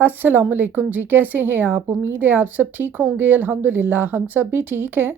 अस्सलामुअलैकुम जी, कैसे हैं आप? उम्मीद है आप सब ठीक होंगे। अल्हम्दुलिल्लाह हम सब भी ठीक हैं।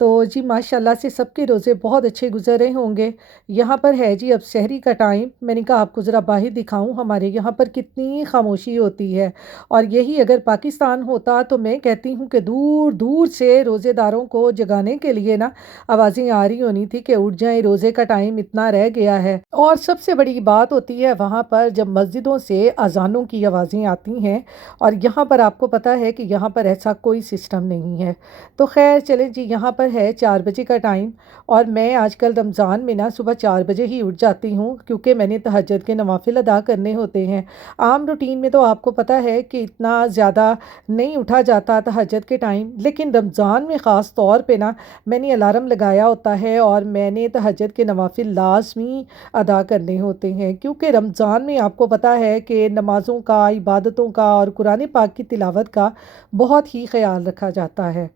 तो जी माशाल्लाह से सबके रोज़े बहुत अच्छे गुज़र रहे होंगे। यहाँ पर है जी अब सहरी का टाइम। मैंने कहा आपको ज़रा बाहर दिखाऊं हमारे यहाँ पर कितनी खामोशी होती है। और यही अगर पाकिस्तान होता तो मैं कहती हूँ कि दूर दूर से रोज़ेदारों को जगाने के लिए ना आवाज़ें आ रही होनी थी कि उठ जाएं, रोज़े का टाइम इतना रह गया है। और सबसे बड़ी बात होती है वहाँ पर जब मस्जिदों से अजानों की आवाज़ें आती हैं। और यहाँ पर आपको पता है कि यहाँ पर ऐसा कोई सिस्टम नहीं है। तो खैर चलें जी, यहाँ पर है 4 बजे का टाइम। और मैं आजकल रमज़ान में ना सुबह 4 बजे ही उठ जाती हूँ क्योंकि मैंने तहज्जुद के नवाफिल अदा करने होते हैं। आम रूटीन में तो आपको पता है कि इतना ज़्यादा नहीं उठा जाता तहज्जुद के टाइम, लेकिन रमज़ान में ख़ास तौर पे ना मैंने अलार्म लगाया होता है और मैंने तहज्जुद के नवाफिल लाजमी अदा करने होते हैं क्योंकि रमज़ान में आपको पता है कि नमाज़ों का, इबादतों का और कुरान पाक की तिलावत का बहुत ही ख्याल रखा जाता है।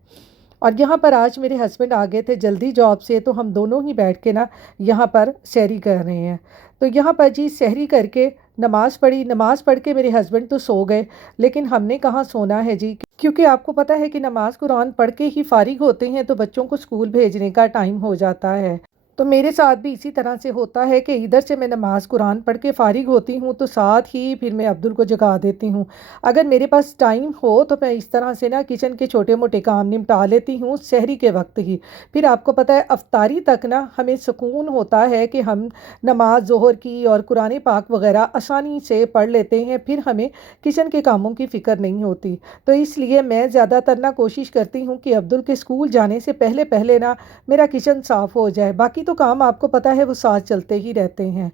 और यहाँ पर आज मेरे हस्बैंड आ गए थे जल्दी जॉब से, तो हम दोनों ही बैठ के ना यहाँ पर सहरी कर रहे हैं। तो यहाँ पर जी सहरी करके नमाज़ पढ़ी। नमाज़ पढ़ के मेरे हस्बैंड तो सो गए, लेकिन हमने कहाँ सोना है जी, क्योंकि आपको पता है कि नमाज कुरान पढ़ के ही फारिग होते हैं तो बच्चों को स्कूल भेजने का टाइम हो जाता है। तो मेरे साथ भी इसी तरह से होता है कि इधर से मैं नमाज़ कुरान पढ़ के फ़ारिग होती हूँ तो साथ ही फिर मैं अब्दुल को जगा देती हूँ। अगर मेरे पास टाइम हो तो मैं इस तरह से ना किचन के छोटे मोटे काम निपटा लेती हूँ सहरी के वक्त ही। फिर आपको पता है अफ्तारी तक ना हमें सुकून होता है कि हम नमाज ज़ोहर की और कुरान पाक वगैरह आसानी से पढ़ लेते हैं, फिर हमें किचन के कामों की फ़िक्र नहीं होती। तो इसलिए मैं ज़्यादातर ना कोशिश करती हूँ कि अब्दुल के स्कूल जाने से पहले पहले ना मेरा किचन साफ़ हो जाए। बाकी तो काम आपको पता है वो साथ चलते ही रहते हैं।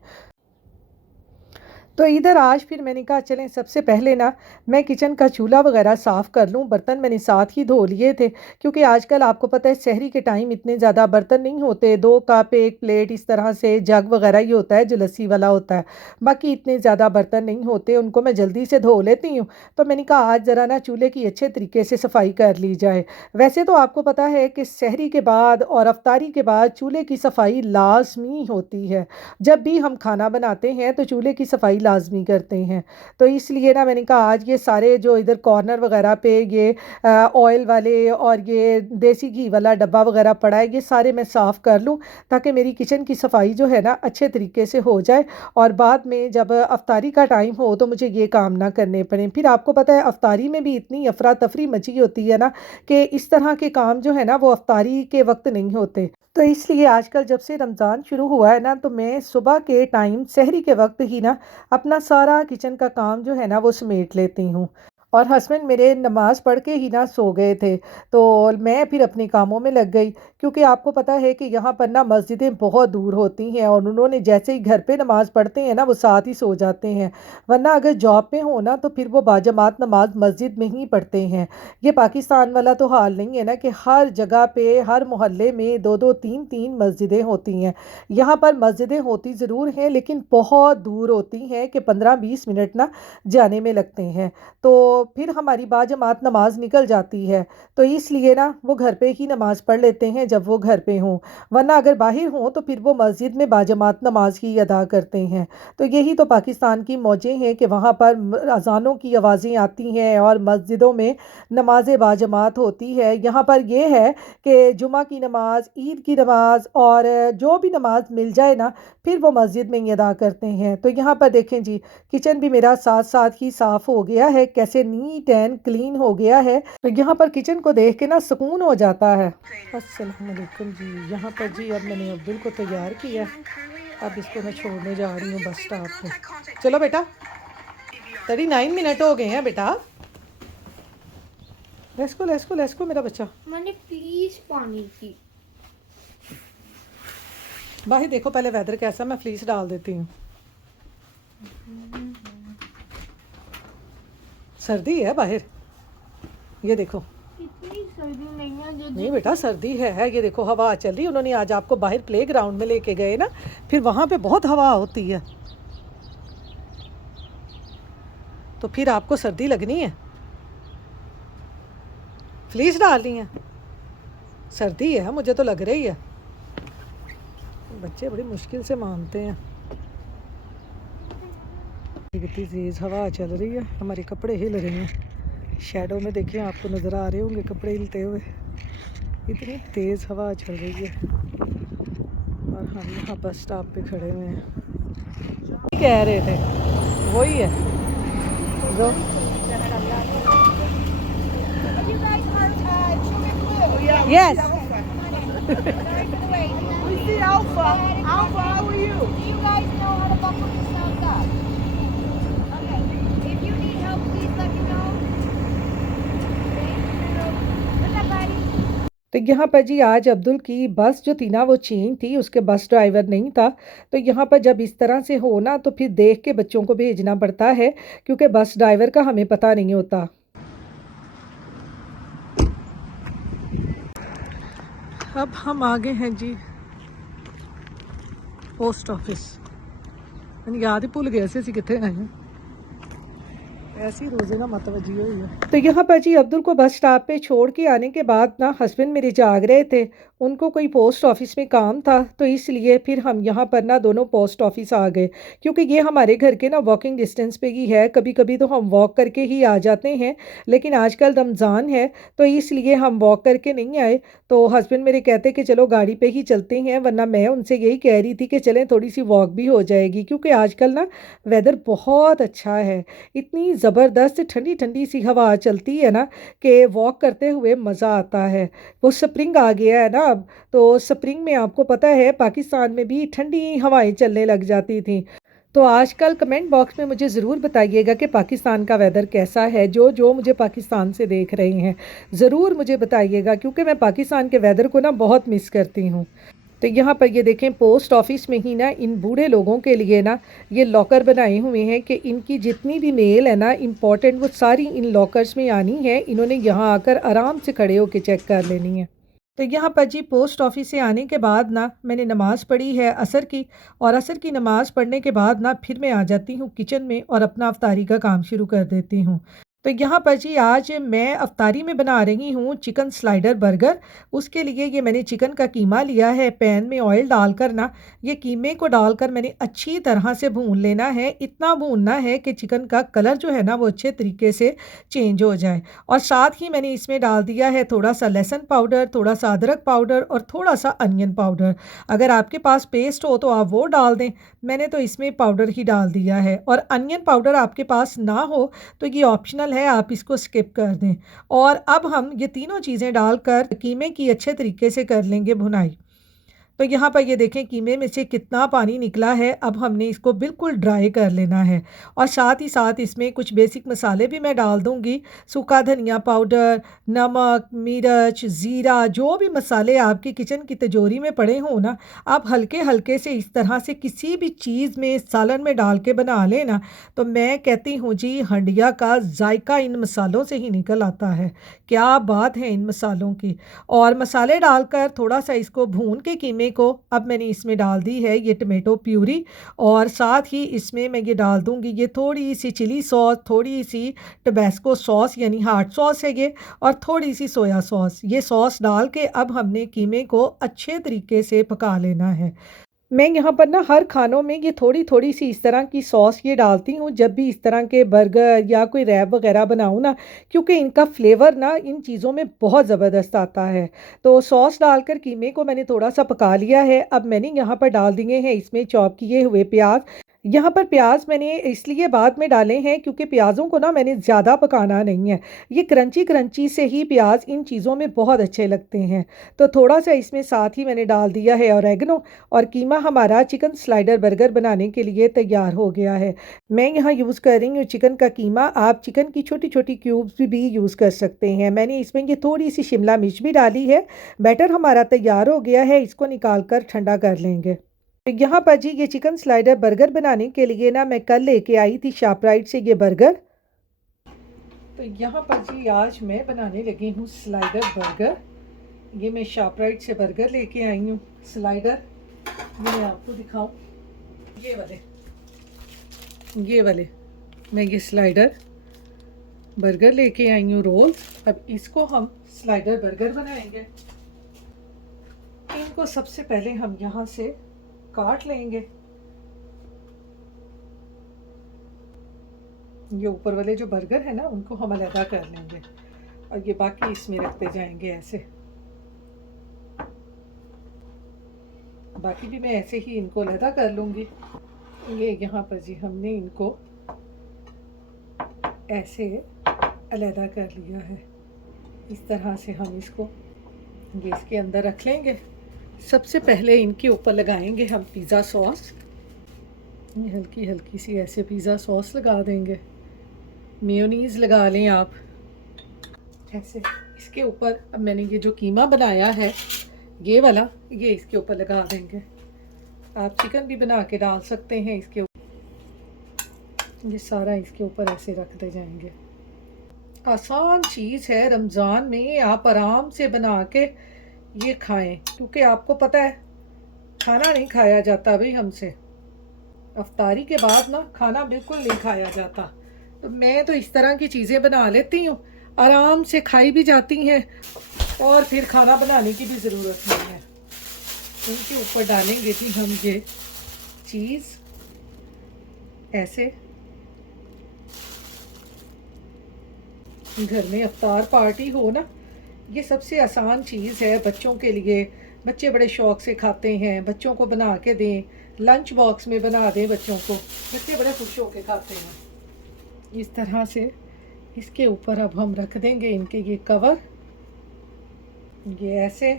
तो इधर आज फिर मैंने कहा चलें सबसे पहले ना मैं किचन का चूल्हा वगैरह साफ़ कर लूँ। बर्तन मैंने साथ ही धो लिए थे क्योंकि आजकल आपको पता है सहरी के टाइम इतने ज़्यादा बर्तन नहीं होते। 2 कप, 1 प्लेट, इस तरह से जग वगैरह ही होता है जो लस्सी वाला होता है। बाकी इतने ज़्यादा बर्तन नहीं होते, उनको मैं जल्दी से धो लेती हूँ। तो मैंने कहा आज ज़रा ना चूल्हे की अच्छे तरीके से सफाई कर ली जाए। वैसे तो आपको पता है कि सहरी के बाद और अफ्तारी के बाद चूल्हे की सफाई लाजमी होती है। जब भी हम खाना बनाते हैं तो चूल्हे की सफाई लाजमी करते हैं। तो इसलिए ना मैंने कहा आज ये सारे जो इधर कॉर्नर वगैरह पे ये ऑयल वाले और ये देसी घी वाला डब्बा वगैरह पड़ा है, ये सारे मैं साफ़ कर लूँ ताकि मेरी किचन की सफाई जो है ना अच्छे तरीके से हो जाए और बाद में जब अफ्तारी का टाइम हो तो मुझे ये काम ना करने पड़े। फिर आपको पता है अफ्तारी में भी इतनी अफरा तफरी मची होती है ना कि इस तरह के काम जो है ना वो अफ्तारी के वक्त नहीं होते। तो इसलिए आजकल जब से रमज़ान शुरू हुआ है ना तो मैं सुबह के टाइम सहरी के वक्त ही ना अपना सारा किचन का काम जो है ना वो समेट लेती हूँ। और हस्बैंड मेरे नमाज़ पढ़ के ही ना सो गए थे, तो मैं फिर अपने कामों में लग गई क्योंकि आपको पता है कि यहाँ पर ना मस्जिदें बहुत दूर होती हैं और उन्होंने जैसे ही घर पे नमाज़ पढ़ते हैं ना वो साथ ही सो जाते हैं। वरना अगर जॉब पे हो ना तो फिर वो बाजमात नमाज मस्जिद में ही पढ़ते हैं। ये पाकिस्तान वाला तो हाल नहीं है ना कि हर जगह पे हर मोहल्ले में दो दो तीन तीन मस्जिदें होती हैं। यहाँ पर मस्जिदें होती ज़रूर हैं लेकिन बहुत दूर होती हैं कि 15-20 मिनट ना जाने में लगते हैं। तो फिर हमारी बाजमात नमाज निकल जाती है। तो इसलिए ना वो घर पे ही नमाज पढ़ लेते हैं जब वो घर पे हों। वरना अगर बाहर हों तो फिर वो मस्जिद में बाजमात नमाज ही अदा करते हैं। तो यही तो पाकिस्तान की मौजें हैं कि वहाँ पर अजानों की आवाज़ें आती हैं और मस्जिदों में नमाज बाजमात होती है। यहाँ पर ये है कि जुमा की नमाज, ईद की नमाज और जो भी नमाज मिल जाए ना फिर वो मस्जिद में ही अदा करते हैं। तो यहाँ पर देखें जी किचन भी मेरा साथ साथ ही साफ़ हो गया है, कैसे नीट एंड क्लीन हो गया है। तो यहाँ पर किचन को देख के ना सुकून हो जाता है। अस्सलाम वालेकुम जी, यहाँ पर जी अब मैंने अब्दुल को तैयार किया। अब इसको मैं छोड़ने जा रही हूँ बस स्टॉप पे। चलो बेटा, 39 मिनट हो गए हैं बेटा। लेट्स गो मेरा बच्चा। मैंने प्लीज पानी की। बाहर देखो पहले वेदर कैसा, मैं फ्लीस डाल देती हूँ। सर्दी है बाहर, ये देखो। इतनी सर्दी नहीं है जो नहीं बेटा सर्दी है, ये देखो हवा चल रही है। उन्होंने आज आपको बाहर प्ले ग्राउंड में लेके गए ना, फिर वहाँ पे बहुत हवा होती है तो फिर आपको सर्दी लगनी है। फ्लीस डालनी है, सर्दी है मुझे तो लग रही है। बच्चे बड़ी मुश्किल से मानते हैं। कितनी तेज़ हवा चल रही है, हमारे कपड़े हिल रहे हैं। शैडो में देखिए, आपको नज़र आ रहे होंगे कपड़े हिलते हुए। इतनी तेज़ हवा चल रही है और हम यहाँ बस स्टॉप पे खड़े हुए हैं। कह रहे थे वही है जो yes We see Alpha. Alpha, how are you? Do you guys know how to buckle yourselves up? Okay. If you need help, please let me know. What's up, buddy? तो यहाँ पर जी आज अब्दुल की बस जो थी ना वो चेंज थी, उसके बस ड्राइवर नहीं था। तो यहाँ पर जब इस तरह से हो ना तो फिर देख के बच्चों को भेजना पड़ता है, क्योंकि बस ड्राइवर का हमें पता नहीं होता। अब हम आगे हैं जी पोस्ट ऑफिस। मैंने याद ही भूल गया सी कितने आए हैं, ऐसी रोज़े ना मतवजी हुई है। तो यहाँ पर जी अब्दुल को बस स्टॉप पे छोड़ के आने के बाद ना हस्बैंड मेरे जाग रहे थे, उनको कोई पोस्ट ऑफिस में काम था, तो इसलिए फिर हम यहाँ पर ना दोनों पोस्ट ऑफिस आ गए, क्योंकि ये हमारे घर के ना वॉकिंग डिस्टेंस पे ही है। कभी कभी तो हम वॉक करके ही आ जाते हैं, लेकिन आजकल रमज़ान है तो इसलिए हम वॉक करके नहीं आए। तो हस्बैंड मेरे कहते कि चलो गाड़ी पे ही चलते हैं, वरना मैं उनसे यही कह रही थी कि चलें थोड़ी सी वॉक भी हो जाएगी, क्योंकि आजकल ना वेदर बहुत अच्छा है। इतनी ज़बरदस्त ठंडी ठंडी सी हवा चलती है ना कि वॉक करते हुए मज़ा आता है। वो स्प्रिंग आ गया है ना अब, तो स्प्रिंग में आपको पता है पाकिस्तान में भी ठंडी हवाएं चलने लग जाती थी। तो आजकल कमेंट बॉक्स में मुझे ज़रूर बताइएगा कि पाकिस्तान का वेदर कैसा है। जो जो मुझे पाकिस्तान से देख रहे हैं ज़रूर मुझे बताइएगा, क्योंकि मैं पाकिस्तान के वेदर को ना बहुत मिस करती हूँ। तो यहाँ पर ये देखें पोस्ट ऑफिस में ही ना इन बूढ़े लोगों के लिए ना ये लॉकर बनाए हुए हैं कि इनकी जितनी भी मेल है ना इम्पॉर्टेंट, वो सारी इन लॉकर्स में आनी है। इन्होंने यहाँ आकर आराम से खड़े होकर चेक कर लेनी है। तो यहाँ पर जी पोस्ट ऑफिस से आने के बाद ना मैंने नमाज़ पढ़ी है असर की, और असर की नमाज़ पढ़ने के बाद ना फिर मैं आ जाती हूँ किचन में और अपना अफ्तारी का काम शुरू कर देती हूँ। तो यहाँ पर जी आज मैं अफ्तारी में बना रही हूँ चिकन स्लाइडर बर्गर। उसके लिए ये मैंने चिकन का कीमा लिया है, पैन में ऑयल डालकर ना ये कीमे को डालकर मैंने अच्छी तरह से भून लेना है। इतना भूनना है कि चिकन का कलर जो है ना वो अच्छे तरीके से चेंज हो जाए। और साथ ही मैंने इसमें डाल दिया है थोड़ा सा लहसुन पाउडर, थोड़ा सा अदरक पाउडर और थोड़ा सा अनियन पाउडर। अगर आपके पास पेस्ट हो तो आप वो डाल दें, मैंने तो इसमें पाउडर ही डाल दिया है। और अनियन पाउडर आपके पास ना हो तो ये ऑप्शनल है, आप इसको स्किप कर दें। और अब हम ये तीनों चीज़ें डालकर कीमे की अच्छे तरीके से कर लेंगे भुनाई। तो यहाँ पर ये देखें कीमे में से कितना पानी निकला है। अब हमने इसको बिल्कुल ड्राई कर लेना है। और साथ ही साथ इसमें कुछ बेसिक मसाले भी मैं डाल दूँगी, सूखा धनिया पाउडर, नमक, मिर्च, ज़ीरा, जो भी मसाले आपकी किचन की तिजोरी में पड़े हों ना, आप हल्के हल्के से इस तरह से किसी भी चीज़ में सालन में डाल के बना लेना, तो मैं कहती हूँ जी हंडिया का जायका इन मसालों से ही निकल आता है। क्या बात है इन मसालों की। और मसाले डालकर थोड़ा सा इसको भून के कीमे को अब मैंने इसमें डाल दी है ये टमेटो प्यूरी। और साथ ही इसमें मैं ये डाल दूंगी ये थोड़ी सी चिली सॉस, थोड़ी सी टबैस्को सॉस यानी हॉट सॉस है ये, और थोड़ी सी सोया सॉस। ये सॉस डाल के अब हमने कीमे को अच्छे तरीके से पका लेना है। मैं यहाँ पर ना हर खानों में ये थोड़ी थोड़ी सी इस तरह की सॉस ये डालती हूँ जब भी इस तरह के बर्गर या कोई रैप वगैरह बनाऊँ ना, क्योंकि इनका फ्लेवर ना इन चीज़ों में बहुत ज़बरदस्त आता है। तो सॉस डालकर कीमे को मैंने थोड़ा सा पका लिया है। अब मैंने यहाँ पर डाल दिए हैं इसमें चॉप किए हुए प्याज। यहाँ पर प्याज मैंने इसलिए बाद में डाले हैं क्योंकि प्याज़ों को ना मैंने ज़्यादा पकाना नहीं है। ये क्रंची क्रंची से ही प्याज इन चीज़ों में बहुत अच्छे लगते हैं। तो थोड़ा सा इसमें साथ ही मैंने डाल दिया है ऑरेगनो, और कीमा हमारा चिकन स्लाइडर बर्गर बनाने के लिए तैयार हो गया है। मैं यहाँ यूज़ कर रही हूँ चिकन का कीमा। आप चिकन की छोटी छोटी क्यूब्स भी यूज़ कर सकते हैं। मैंने इसमें ये थोड़ी सी शिमला मिर्च भी डाली है। बैटर हमारा तैयार हो गया है, इसको निकाल कर ठंडा कर लेंगे। यहाँ पर जी ये चिकन स्लाइडर बर्गर बनाने के लिए ना मैं कल लेके आई थी शॉपराइट से ये बर्गर। तो यहाँ पर जी आज मैं बनाने लगी हूँ स्लाइडर बर्गर। ये मैं शॉपराइट से बर्गर लेके आई हूँ स्लाइडर। ये मैं आपको दिखाऊँ, ये वाले मैं ये स्लाइडर बर्गर लेके आई हूँ रोल। अब इसको हम स्लाइडर बर्गर बनाएंगे। इनको सबसे पहले हम यहाँ से काट लेंगे। ये ऊपर वाले जो बर्गर है ना उनको हम अलहदा कर लेंगे और ये बाकी इसमें रखते जाएंगे ऐसे। बाकी भी मैं ऐसे ही इनको अलहदा कर लूँगी। ये यहाँ पर जी हमने इनको ऐसे अलहदा कर लिया है। इस तरह से हम इसको ये इसके अंदर रख लेंगे। सबसे पहले इनके ऊपर लगाएंगे हम पिज़्ज़ा सॉस। ये हल्की हल्की सी ऐसे पिज़्ज़ा सॉस लगा देंगे। मेयोनीज़ लगा लें आप ऐसे। इसके ऊपर अब मैंने ये जो कीमा बनाया है ये वाला, ये इसके ऊपर लगा देंगे। आप चिकन भी बना के डाल सकते हैं इसके ऊपर। ये सारा इसके ऊपर ऐसे रखते जाएंगे। आसान चीज़ है, रमज़ान में आप आराम से बना के ये खाएं, क्योंकि आपको पता है खाना नहीं खाया जाता भाई हमसे। अफ्तारी के बाद ना खाना बिल्कुल नहीं खाया जाता। तो मैं तो इस तरह की चीज़ें बना लेती हूँ, आराम से खाई भी जाती हैं और फिर खाना बनाने की भी ज़रूरत नहीं है। इनके ऊपर डालेंगे जी हम ये चीज़ ऐसे। घर में अफ्तार पार्टी हो ना, ये सबसे आसान चीज़ है बच्चों के लिए। बच्चे बड़े शौक़ से खाते हैं, बच्चों को बना के दें, लंच बॉक्स में बना दें बच्चों को, बच्चे बड़े खुश होकर खाते हैं। इस तरह से इसके ऊपर अब हम रख देंगे इनके ये कवर, ये ऐसे।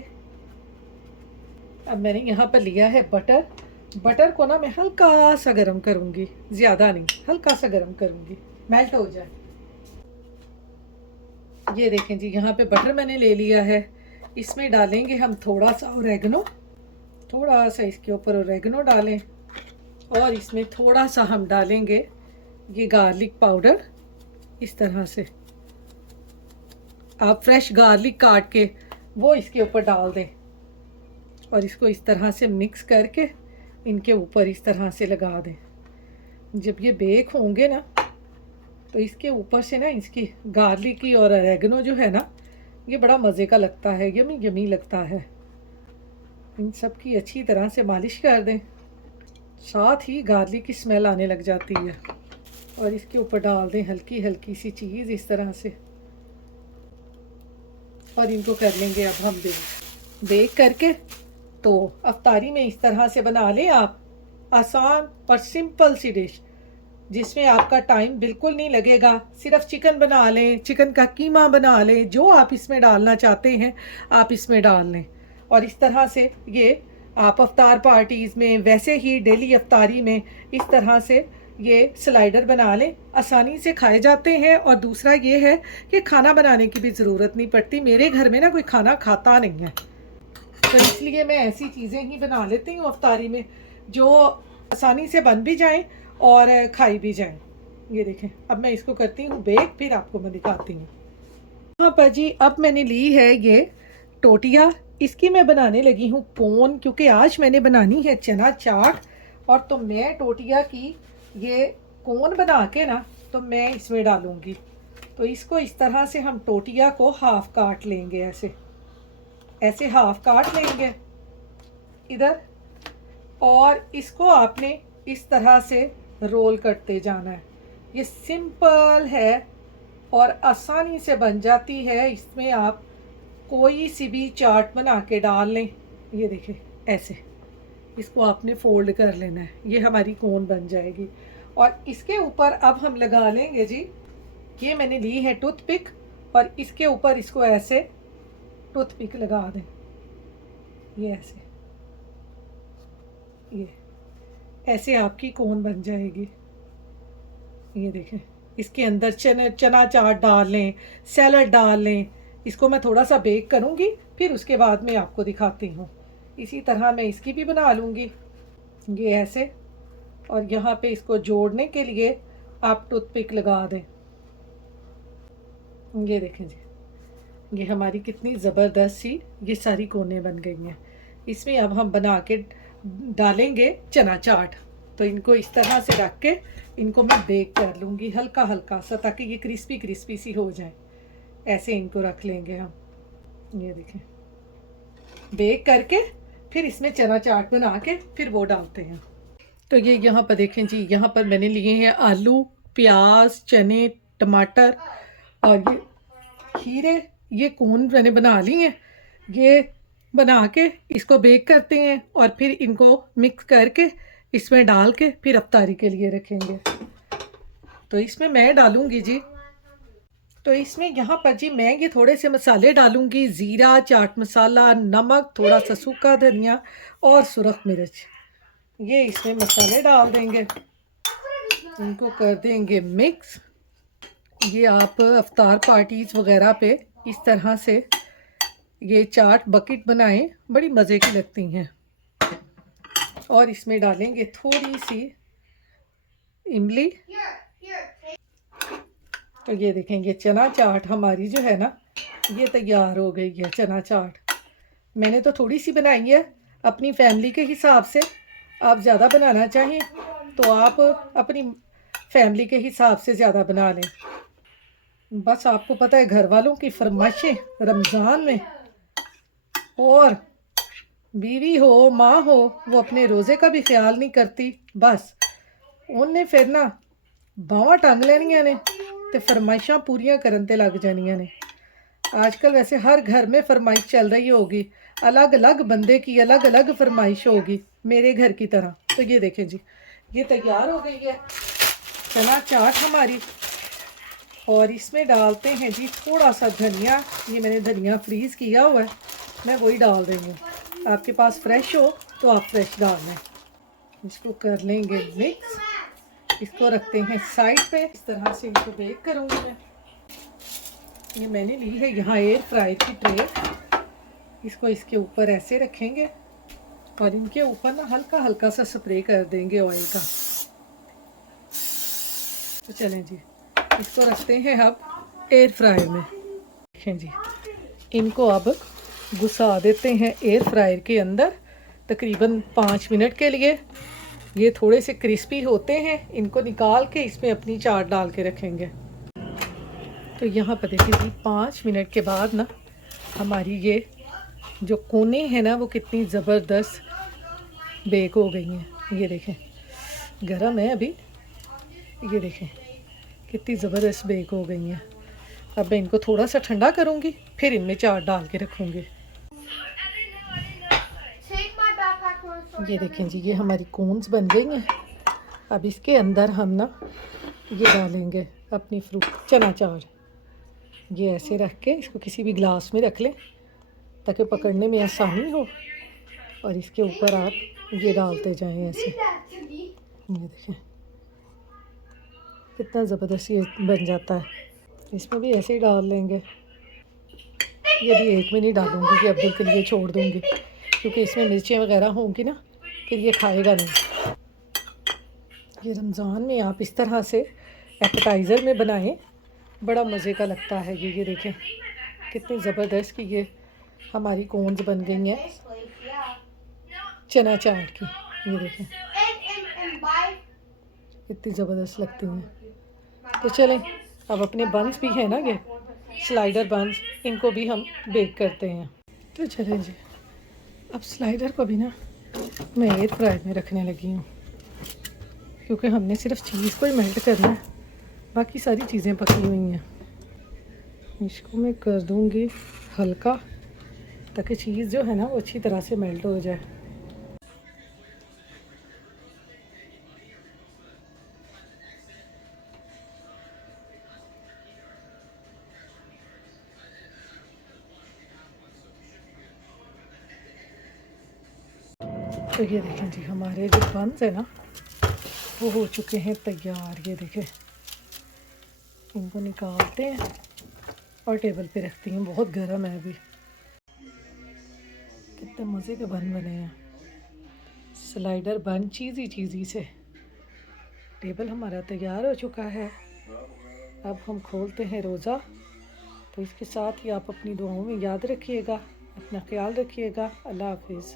अब मैंने यहाँ पर लिया है बटर। बटर को ना मैं हल्का सा गर्म करूँगी, ज़्यादा नहीं, हल्का सा गर्म करूँगी, मेल्ट हो जाए। ये देखें जी, यहाँ पे बटर मैंने ले लिया है। इसमें डालेंगे हम थोड़ा सा ओरेगनो, थोड़ा सा इसके ऊपर ओरेगनो डालें और इसमें थोड़ा सा हम डालेंगे ये गार्लिक पाउडर। इस तरह से आप फ्रेश गार्लिक काट के वो इसके ऊपर डाल दें और इसको इस तरह से मिक्स करके इनके ऊपर इस तरह से लगा दें। जब ये बेक होंगे ना तो इसके ऊपर से ना इसकी गार्लिक की और ओरेगनो जो है ना, ये बड़ा मज़े का लगता है, यमी यमी लगता है। इन सब की अच्छी तरह से मालिश कर दें, साथ ही गार्लिक की स्मेल आने लग जाती है। और इसके ऊपर डाल दें हल्की हल्की सी चीज़ इस तरह से और इनको कर लेंगे अब हम बेक करके। तो अफ्तारी में इस तरह से बना लें आप, आसान और सिंपल सी डिश जिसमें आपका टाइम बिल्कुल नहीं लगेगा। सिर्फ चिकन बना लें, चिकन का कीमा बना लें, जो आप इसमें डालना चाहते हैं आप इसमें डाल लें। और इस तरह से ये आप अफ्तार पार्टीज़ में, वैसे ही डेली अफ्तारी में इस तरह से ये स्लाइडर बना लें, आसानी से खाए जाते हैं। और दूसरा ये है कि खाना बनाने की भी ज़रूरत नहीं पड़ती। मेरे घर में ना कोई खाना खाता नहीं है, तो इसलिए मैं ऐसी चीज़ें ही बना लेती हूँ अफ्तारी में जो आसानी से बन भी जाएं और खाई भी जाएं। ये देखें, अब मैं इसको करती हूँ बेक, फिर आपको मैं दिखाती हूँ। हाँ पर जी, अब मैंने ली है ये टोटिया। इसकी मैं बनाने लगी हूँ कोन, क्योंकि आज मैंने बनानी है चना चाट। और तो मैं टोटिया की ये कोन बना के ना तो मैं इसमें डालूँगी। तो इसको इस तरह से हम टोटिया को हाफ़ काट लेंगे, ऐसे ऐसे हाफ़ काट लेंगे इधर, और इसको आपने इस तरह से रोल करते जाना है। ये सिंपल है और आसानी से बन जाती है। इसमें आप कोई सी भी चाट बना के डाल लें। ये देखें, ऐसे इसको आपने फोल्ड कर लेना है, ये हमारी कोन बन जाएगी। और इसके ऊपर अब हम लगा लेंगे जी, ये मैंने ली है टूथपिक, और इसके ऊपर इसको ऐसे टूथपिक लगा दें, ये ऐसे, ये ऐसे आपकी कोन बन जाएगी। ये देखें, इसके अंदर चना चाट डाल लें, सैलड डाल लें। इसको मैं थोड़ा सा बेक करूँगी, फिर उसके बाद में आपको दिखाती हूँ। इसी तरह मैं इसकी भी बना लूँगी, ये ऐसे। और यहाँ पे इसको जोड़ने के लिए आप टूथपिक लगा दें। ये देखें जी, ये हमारी कितनी ज़बरदस्त सी ये सारी कोनें बन गई हैं। इसमें अब हम बना के डालेंगे चना चाट। तो इनको इस तरह से रख के इनको मैं बेक कर लूँगी हल्का हल्का सा, ताकि ये क्रिस्पी क्रिस्पी सी हो जाए। ऐसे इनको रख लेंगे हम, ये देखें, बेक करके फिर इसमें चना चाट बना के फिर वो डालते हैं। तो ये यहाँ पर देखें जी, यहाँ पर मैंने लिए हैं आलू प्याज, चने, टमाटर और ये खीरे, ये कोन मैंने बना ली हैं। ये बना के इसको बेक करते हैं और फिर इनको मिक्स करके इसमें डाल के फिर अफ्तारी के लिए रखेंगे। तो इसमें मैं डालूंगी जी, तो इसमें यहाँ पर जी मैं ये थोड़े से मसाले डालूंगी, ज़ीरा, चाट मसाला, नमक, थोड़ा सा सूखा धनिया और सुरख मिर्च। ये इसमें मसाले डाल देंगे, इनको कर देंगे मिक्स। ये आप अफ्तार पार्टीज़ वगैरह पे इस तरह से ये चाट बकेट बनाएं, बड़ी मज़े की लगती हैं। और इसमें डालेंगे थोड़ी सी इमली। तो ये देखेंगे चना चाट हमारी जो है ना, ये तैयार हो गई है चना चाट। मैंने तो थोड़ी सी बनाई है अपनी फैमिली के हिसाब से। आप ज़्यादा बनाना चाहें तो आप अपनी फैमिली के हिसाब से ज़्यादा बना लें। बस आपको पता है घर वालों की फरमाइशें रमज़ान में, और बीवी हो माँ हो वो अपने रोज़े का भी ख्याल नहीं करती। बस उन्हें फिर ना बावां टंग लैनियां ने ते फरमाइशां पूरियां करन ते लग जानियां ने। आजकल वैसे हर घर में फरमाइश चल रही होगी, अलग अलग बंदे की अलग अलग फरमाइश होगी, मेरे घर की तरह। तो ये देखें जी, ये तैयार हो गई है चना चाट हमारी। और इसमें डालते हैं जी थोड़ा सा धनिया। ये मैंने धनिया फ्रीज़ किया हुआ है, मैं वही डाल रही हूँ। आपके पास फ्रेश हो तो आप फ्रेश डाल लें। इसको कर लेंगे मिक्स, इसको रखते हैं साइड पे। इस तरह से इनको बेक करूँगी मैं। ये मैंने ली है यहाँ एयर फ्रायर की ट्रे, इसको इसके ऊपर ऐसे रखेंगे और इनके ऊपर ना हल्का हल्का सा स्प्रे कर देंगे ऑयल का। तो चलें जी, इसको रखते हैं अब एयर फ्रायर में। देखें जी, इनको अब घुसा देते हैं एयर फ्रायर के अंदर तकरीबन 5 मिनट के लिए। ये थोड़े से क्रिस्पी होते हैं, इनको निकाल के इसमें अपनी चाट डाल के रखेंगे। तो यहाँ पर देखिए जी 5 मिनट के बाद ना हमारी ये जो कोने हैं ना वो कितनी ज़बरदस्त बेक हो गई हैं। ये देखें गरम है अभी, ये देखें कितनी ज़बरदस्त बेक हो गई हैं। अब मैं इनको थोड़ा सा ठंडा करूँगी, फिर इनमें चाट डाल के रखूँगी। ये देखें जी, ये हमारी कोन्स बन गई हैं। अब इसके अंदर हम ना ये डालेंगे अपनी फ्रूट चना चाट। ये ऐसे रख के इसको किसी भी ग्लास में रख लें ताकि पकड़ने में आसानी हो, और इसके ऊपर आप ये डालते जाएं ऐसे। ये देखें कितना ज़बरदस्त ये बन जाता है। इसमें भी ऐसे ही डाल लेंगे। ये भी एक में नहीं डालूँगी, ये अब्दुल के लिए छोड़ दूँगी क्योंकि इसमें मिर्चें वगैरह होंगी ना, फिर ये खाएगा नहीं। ये रमज़ान में आप इस तरह से एपेटाइज़र में बनाएं, बड़ा मज़े का लगता है। ये देखें कितनी ज़बरदस्त की ये हमारी कोन्स बन गई हैं चना चाट की। ये देखें कितनी ज़बरदस्त लगती हैं। तो चलें अब अपने बंस भी हैं ना, ये स्लाइडर बंस, इनको भी हम बेक करते हैं। तो चलें जी, अब स्लाइडर को भी ना मैं एयर फ्रायर में रखने लगी हूँ क्योंकि हमने सिर्फ चीज़ को ही मेल्ट करना है, बाकी सारी चीज़ें पकी हुई हैं। इसको मैं कर दूँगी हल्का ताकि चीज़ जो है ना वो अच्छी तरह से मेल्ट हो जाए। तो ये देखें जी, हमारे जो बंस है ना वो हो चुके हैं तैयार। ये देखें, इनको निकालते हैं और टेबल पे रखती हूँ। बहुत गर्म है अभी। कितने मज़े के बन बने हैं, स्लाइडर बन चीज़ी चीज़ी से। टेबल हमारा तैयार हो चुका है। अब हम खोलते हैं रोज़ा। तो इसके साथ ही आप अपनी दुआओं में याद रखिएगा, अपना ख्याल रखिएगा। अल्लाह हाफिज़।